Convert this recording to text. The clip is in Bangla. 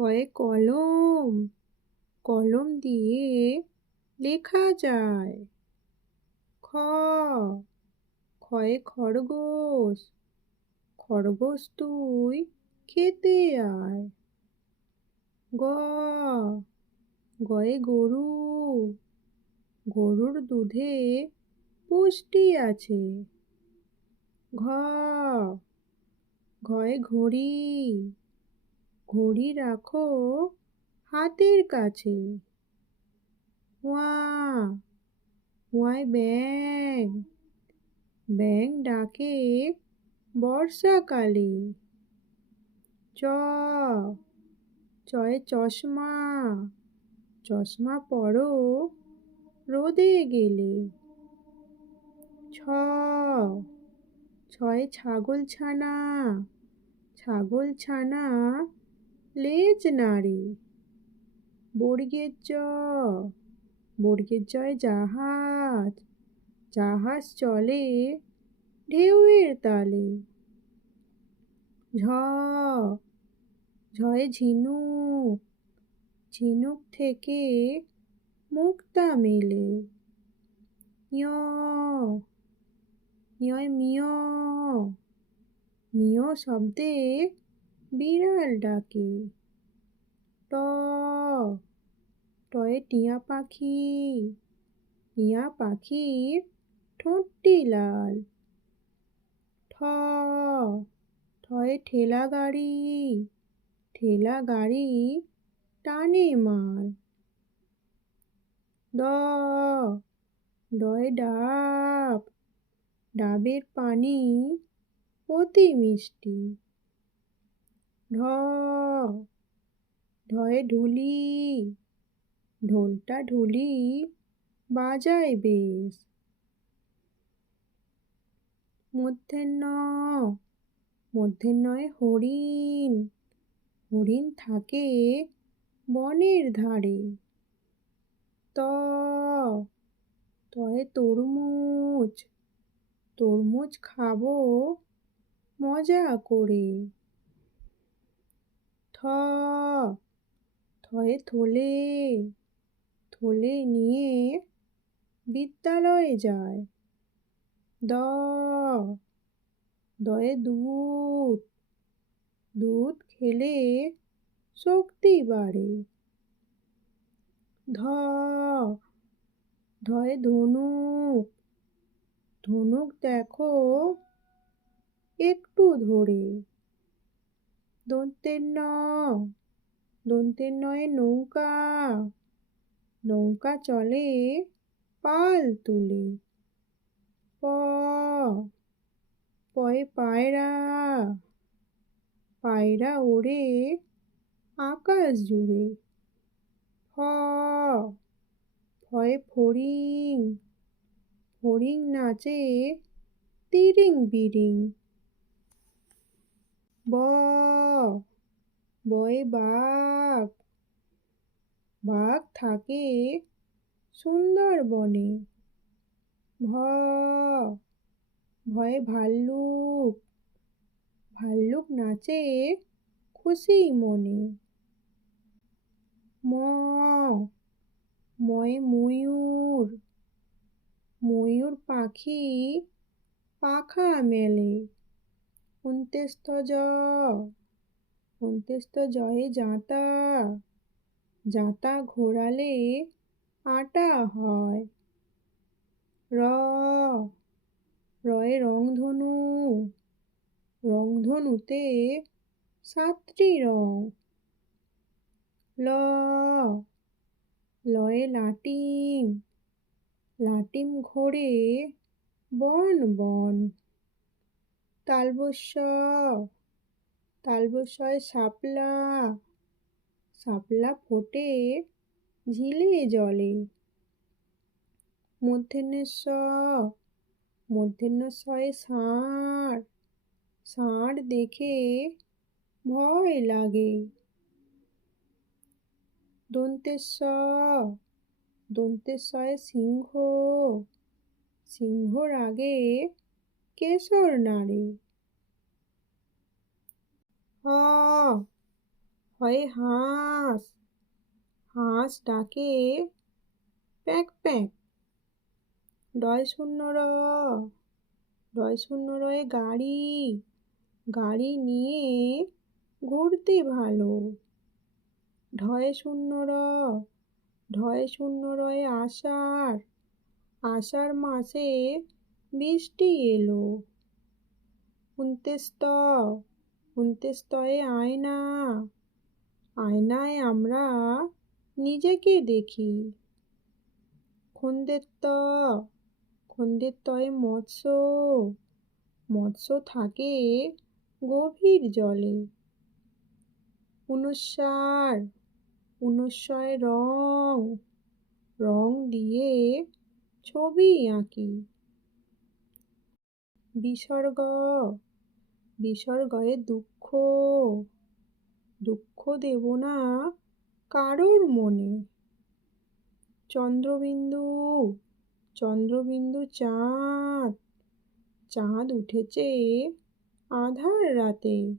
কয়ে কলম, কলম দিয়ে লেখা যায়। খ, খয়ে খরগোশ, খরগোশ তুই খেতে আয়। গ, গয়ে গরু, গরুর দুধে পুষ্টি আছে। ঘ, ঘয়ে ঘড়ি, ঘড়ি রাখো হাতের কাছে। ওয়া, ওয়ায় ব্যাঙ, ব্যাঙ ডাকে বর্ষাকালে। চ, চয়ে চশমা, চশমা পরো রোদে গেলে। ছ, ছয়ে ছাগল ছানা, ছাগল ছানা লেজ নাড়ে। বর্গের জ, বর্গের জয় জাহাজ, জাহাজ চলে ঢেউয়ের তালে। ঝ, ঝয়ে ঝিনুক, ঝিনুক থেকে মুক্তা মেলে। ঞ, ঞয় মিয়, মিয় শব্দে বিড়াল ডাকে। ট, টয়ে টিয়া পাখি, টিয়া পাখির ঠোঁটটি লাল। ঠ, ঠয়ে ঠেলা গাড়ি, ঠেলা গাড়ি টানে মাল। ড, ডয়ে ডাব, ডাবের পানি অতি মিষ্টি। ঢ, ঢয়ে ঢুলি, ঢোলটা ঢুলি বাজায় বেশ। মূর্ধন্য, মূর্ধন্যয়ে হরিণ, হরিণ থাকে বনের ধারে। ত, তয়ে তরমুজ, তরমুজ খাবো মজা করে। থ, থয়ে থলে, থলে নিয়ে বিদ্যালয়ে যায়। দ, দয়ে দুধ, দুধ খেলে শক্তি বাড়ে। ধ, ধয়ে ধনুক, ধনুক দেখো একটু ধরে। দন্তের ন, দন্তের নয়ে নৌকা, নৌকা চলে পাল তুলে। প, পয়ে পায়রা, পায়রা ওড়ে আকাশ জুড়ে। ফ, ফয়ে ফড়িং, ফড়িং নাচে তিরিং বিরিং। ব, বয়ে বাঘ, বাঘ থাকে সুন্দরবনে। ভ, ভয়ে ভাল্লুক, ভাল্লুক নাচে খুশি মনে। ম, ময়ে ময়ূর, ময়ূর পাখি পাখা মেলে। অন্ত্যেষ্ঠ জ, অন্ত্যেষ্ঠ জয়ে যাঁতা, যাঁতা ঘোরালে আটা হয়। র, রয়ে রংধনু, রংধনুতে 7টি রং। ল, লয়ে লাটিম, লাটিম ঘোরে বন বন। তালবস্য, তালবস্যয় শাপলা, শাপলা ফোটে ঝিলে জলে। মূর্ধন্য ষ, মূর্ধন্য শয়ে ষাঁড়, ষাঁড় দেখে ভয় লাগে। দন্তের স, দন্তের শয়ে সিংহ, সিংহর আগে কেশর নাড়ে। হ, হয়ে হাঁস, হাঁস ডাকে প্যাঁক প্যাঁক। ডয় শূন্য র, ডয় শূন্য রয়ে গাড়ি, গাড়ি নিয়ে ঘুরতে ভালো। ঢয়ে শূন্য র, ঢয়ে শূন্য রয়ে আষাঢ়, আষাঢ় মাসে বৃষ্টি এলো। ঊনত্রিশ তয়ে আয়না, আয়নায় আমরা নিজেকে দেখি। খন্দের তয়ে মৎস্য, মৎস্য থাকে গভীর জলে। ঊনস্বরে রং, রং দিয়ে ছবি আঁকি। বিসর্গ, বিসর্গয়ে দুঃখ, দুঃখ দেব না কারোর মনে। চন্দ্রবিন্দু, চন্দ্রবিন্দু চাঁদ, চাঁদ উঠেছে আধার রাতে।